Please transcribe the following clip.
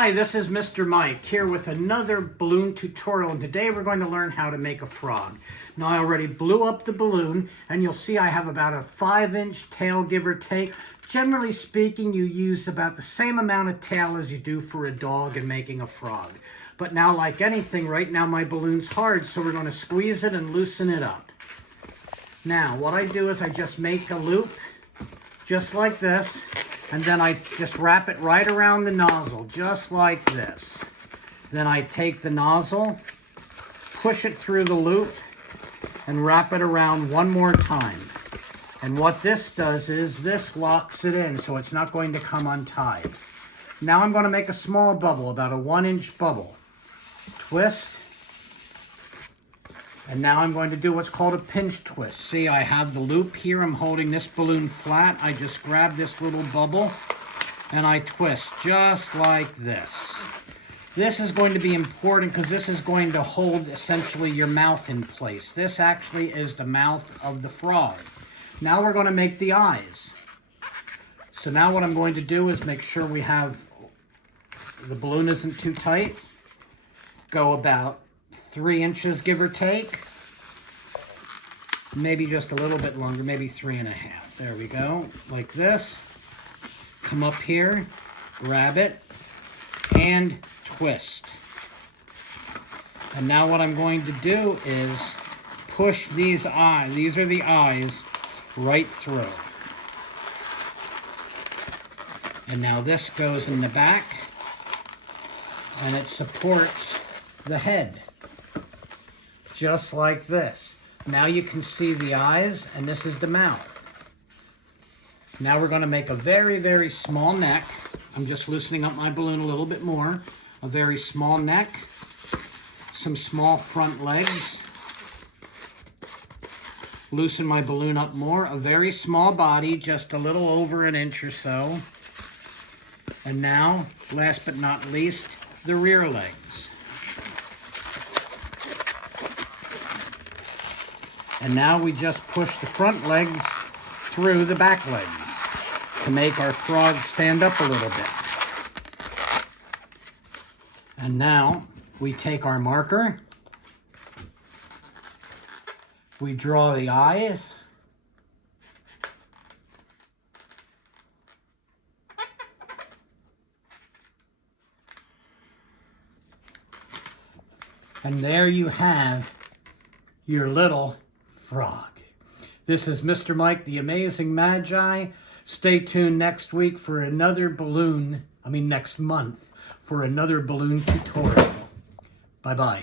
Hi, this is Mr. Mike here with another balloon tutorial, and today we're going to learn how to make a frog. Now I already blew up the balloon and you'll see I have about a 5-inch tail, give or take. Generally speaking, you use about the same amount of tail as you do for a dog in making a frog. But now, like anything, right now my balloon's hard, so we're going to squeeze it and loosen it up. Now what I do is I just make a loop just like this. And then I just wrap it right around the nozzle, just like this. Then I take the nozzle, push it through the loop, and wrap it around one more time. And what this does is this locks it in, so it's not going to come untied. Now I'm going to make a small bubble, about a 1-inch bubble. Twist. And now I'm going to do what's called a pinch twist. See, I have the loop here. I'm holding this balloon flat. I just grab this little bubble and I twist just like this. This is going to be important because this is going to hold essentially your mouth in place. This actually is the mouth of the frog. Now we're going to make the eyes. So now what I'm going to do is make sure we have the balloon isn't too tight. Go about 3 inches, give or take. Maybe just a little bit longer, maybe 3.5. There we go, like this. Come up here, grab it, and twist. And now what I'm going to do is push these eyes, these are the eyes, right through. And now this goes in the back, and it supports the head. Just like this. Now you can see the eyes, and this is the mouth. Now we're going to make a very, very small neck. I'm just loosening up my balloon a little bit more. A very small neck. Some small front legs. Loosen my balloon up more. A very small body, just a little over 1 inch or so. And now, last but not least, the rear legs. And now we just push the front legs through the back legs to make our frog stand up a little bit. And now we take our marker, we draw the eyes, and there you have your little frog. This is Mr. Mike, the Amazing Magi. Stay tuned next week for another next month for another balloon tutorial. Bye-bye.